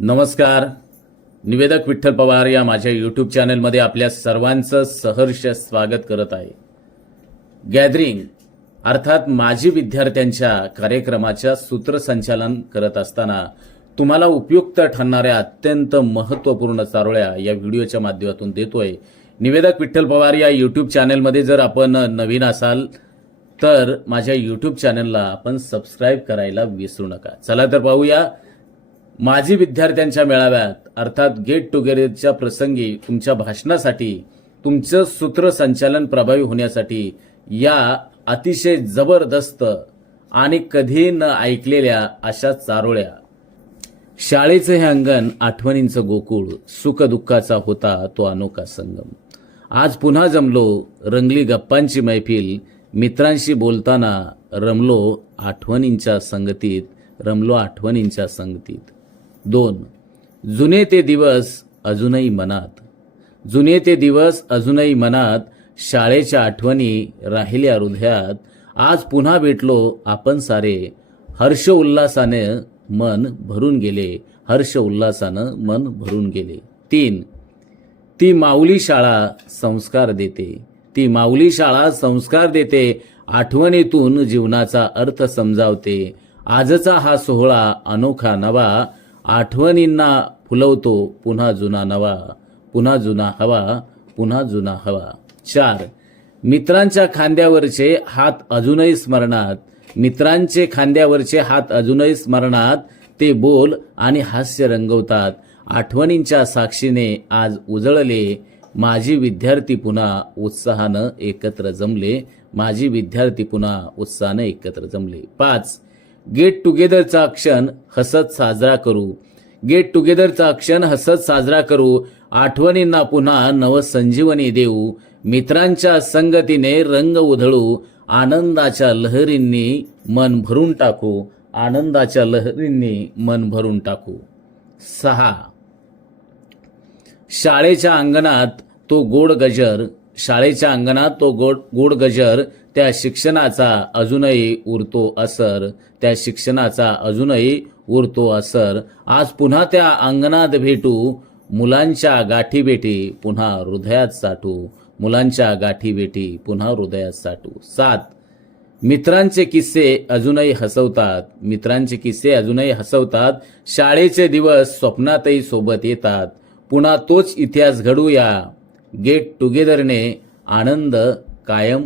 नमस्कार. निवेदक विठ्ठल पवार या माझ्या यूट्यूब चॅनलमध्ये आपल्या सर्वांचं सहर्ष स्वागत करत आहे. गॅदरिंग अर्थात माजी विद्यार्थ्यांच्या कार्यक्रमाच्या सूत्रसंचालन करत असताना तुम्हाला उपयुक्त ठरणाऱ्या अत्यंत महत्त्वपूर्ण चारोळ्या या व्हिडिओच्या माध्यमातून देतोय. निवेदक विठ्ठल पवार या यूट्यूब चॅनलमध्ये जर आपण नवीन असाल तर माझ्या यूट्यूब चॅनलला आपण सबस्क्राईब करायला विसरू नका. चला तर पाहूया. माजी विद्यार्थ्यांच्या मेळाव्यात अर्थात गेट टुगेदरच्या प्रसंगी तुमच्या भाषणासाठी तुमचं सूत्रसंचालन प्रभावी होण्यासाठी या अतिशय जबरदस्त आणि कधी न ऐकलेल्या अशा चारोळ्या. शाळेचं हे अंगण आठवणींचं गोकुळ, सुखदुःखाचा होता तो अनोखा संगम. आज पुन्हा जमलो, रंगली गप्पांची मैफिल, मित्रांशी बोलताना रमलो आठवणींच्या संगतीत. 2. जुने ते दिवस अजूनही मनात, शाळेच्या आठवणी राहिल्या हृदयात. आज पुन्हा भेटलो आपण सारे, हर्ष उल्हासाने मन भरून गेले. 3. ती माऊली शाळा संस्कार देते, आठवणीतून जीवनाचा अर्थ समजावते. आजचा हा सोहळा अनोखा नवा, आठवणींना फुलवतो पुन्हा जुना हवा. 4. मित्रांच्या खांद्यावरचे हात अजूनही स्मरणात, ते बोल आणि हास्य रंगवतात. आठवणींच्या साक्षीने आज उजळले, माजी विद्यार्थी पुन्हा उत्साहानं एकत्र जमले. 5. गेट टुगेदरचा क्षण हसत साजरा करू. आठवणींना पुन्हा नवसंजीवनी देऊ. मित्रांच्या संगतीने रंग उधळू. आनंदाच्या लहरींनी मन भरून टाकू. 6. शाळेच्या अंगणात तो गोड गजर, त्या शिक्षणाचा अजूनही उरतो असर. आज पुन्हा त्या अंगणात भेटू, मुलांच्या गाठी भेटी पुन्हा हृदयात साठू. 7. मित्रांचे किस्से अजूनही हसवतात. शाळेचे दिवस स्वप्नातही सोबत येतात. पुन्हा तोच इतिहास घडूया, गेट टुगेदरने आनंद कायम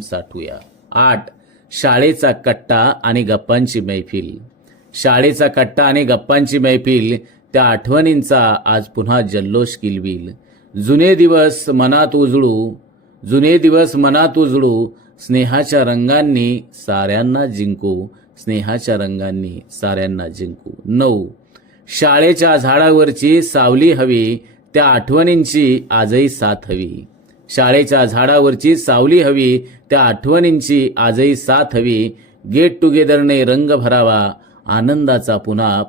साठूया. 8. शाळेचा कट्टा आणि गप्पांची मैफिल, त्या आठवणींचा आज पुन्हा जल्लोष किलबिल. जुने दिवस मनात उजळू, स्नेहाच्या रंगांनी साऱ्यांना जिंकू. 9. शाळेच्या झाडावरची सावली हवी, त्या आठवणींची आजही साथ हवी. गेट टुगेदरने रंग भरावा, आनंदाचा पुन्हा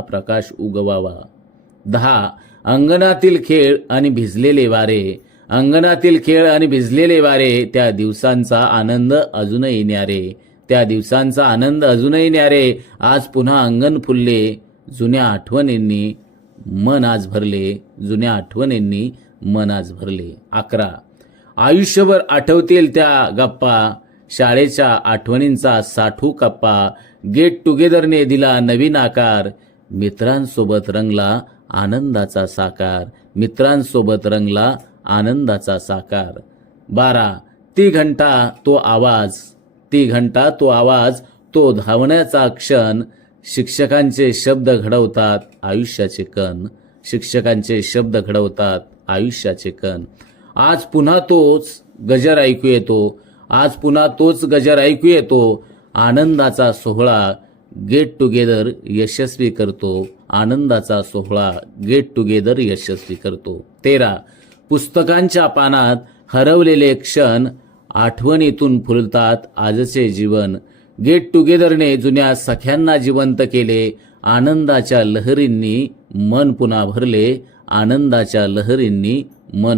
प्रकाश उगवावा. 10. अंगणातील खेळ आणि भिजलेले वारे, त्या दिवसांचा आनंद अजूनही न्यारे. आज पुन्हा अंगण फुलले, जुन्या आठवणींनी मन आज भरले. 11. आयुष्यभर आठवतील त्या गप्पा, शाळेच्या आठवणींचा साठू कप्पा. गेट टुगेदरने दिला नवीन आकार, मित्रांसोबत रंगला आनंदाचा साकार. 12. ती घंटा तो आवाज, तो धावण्याचा क्षण, शिक्षकांचे शब्द घडवतात आयुष्याचे कण. आज पुन्हा तोच गजर ऐकू येतो. आनंदाचा सोहळा गेट टुगेदर यशस्वी करतो. 13. पुस्तकांच्या पानात हरवलेले क्षण, आठवणीतून फुलतात आजचे जीवन. गेट टुगेदरने जुन्या सख्यांना जिवंत केले. आनंदाच्या लहरींनी मन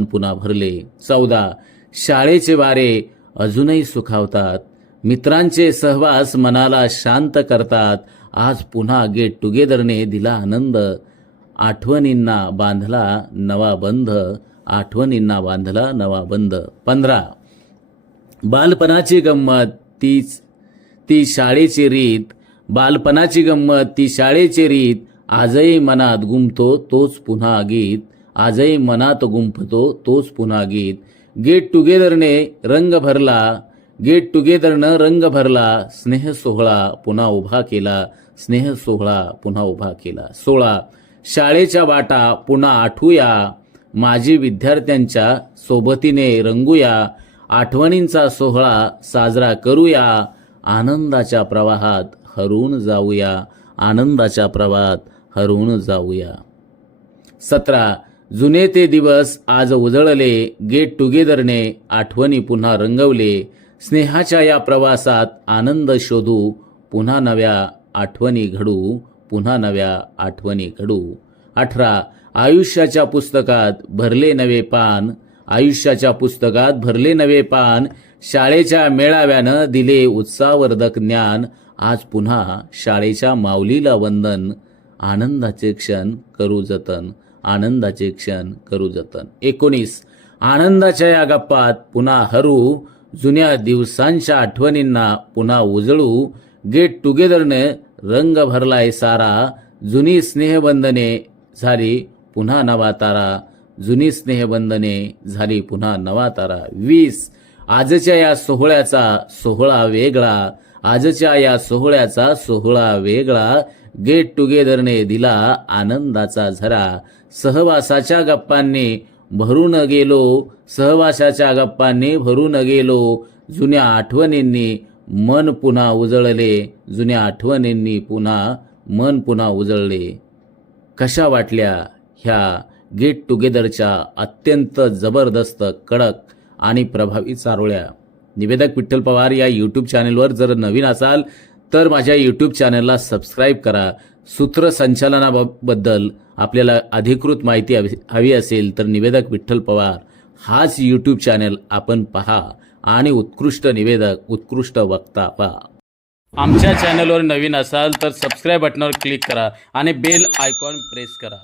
पुन्हा भरले. 14. शाळेचे वारे अजूनही सुखावतात. मित्रांचे सहवास मनाला शांत करतात. आज पुन्हा गेट टुगेदरने दिला आनंद. आठवणींना बांधला नवा बंध. आठवणींना बांधला नवा बंध. 15. बालपणाची गंमत ती शाळेची रीत. बालपणाची गंमत ती शाळेची रीत. आजही मनात गुंफतो तोच पुन्हा गीत. आजही मनात गुंफतो तोच पुन्हा गीत. गेट टुगेदरने रंग भरला. गेट टुगेदरनं रंग भरला. स्नेह सोहळा पुन्हा उभा केला. स्नेह सोहळा पुन्हा उभा केला. 16. शाळेच्या वाटा पुन्हा आठवूया. माजी विद्यार्थ्यांच्या सोबतीने रंगूया. आठवणींचा सोहळा साजरा करूया. आनंदाच्या प्रवाहात हरवून जाऊया. आनंदाच्या प्रवाहात हरवून जाऊया. 17. जुने ते दिवस आज उजळले. गेट टुगेदरने आठवणी पुन्हा रंगवले. स्नेहाच्या या प्रवासात आनंद शोधू. पुन्हा नव्या आठवणी घडू. पुन्हा नव्या आठवणी घडू. 18. आयुष्याच्या पुस्तकात भरले नवे पान. आयुष्याच्या पुस्तकात भरले नवे पान. शाळेच्या मेळाव्यानं दिले उत्साहवर्धक ज्ञान. आज पुन्हा शाळेच्या माऊलीला वंदन. आनंदाचे क्षण करू जतन. आनंदाचे क्षण करू जतन. 19. आनंदाच्या या गप्पात पुन्हा हरू. जुन्या दिवसांच्या आठवणींना पुन्हा उजळू. गेट टुगेदरने रंग भरलाय सारा. जुनी स्नेहबंधने झाली पुन्हा नवा तारा. जुनी स्नेहबंधने झाली पुन्हा नवा तारा. 20. आजच्या या सोहळ्याचा सोहळा वेगळा. आजच्या या सोहळ्याचा सोहळा वेगळा. गेट टुगेदरने दिला आनंदाचा झरा. सहवासाच्या गप्पांनी भरून गेलो. सहवासाच्या गप्पांनी भरून गेलो. जुन्या आठवणींनी मन पुन्हा उजळले. जुन्या आठवणींनी मन पुन्हा उजळले. कशा वाटल्या ह्या गेट टुगेदरच्या अत्यंत जबरदस्त, कडक आणि प्रभावी चारोळ्या? निवेदक विठ्ठल पवार या यूट्यूब चॅनलवर जर नवीन असाल तर माझ्या यूट्यूब चॅनलला सबस्क्राईब करा. सूत्रसंचालनाबद्दल आपल्याला अधिकृत माहिती हवी असेल तर निवेदक विठ्ठल पवार हाच यूट्यूब चॅनल आपण पहा आणि उत्कृष्ट निवेदक, उत्कृष्ट वक्ता पहा. आमच्या चॅनलवर नवीन असाल तर सबस्क्राईब बटनावर क्लिक करा आणि बेल आयकॉन प्रेस करा.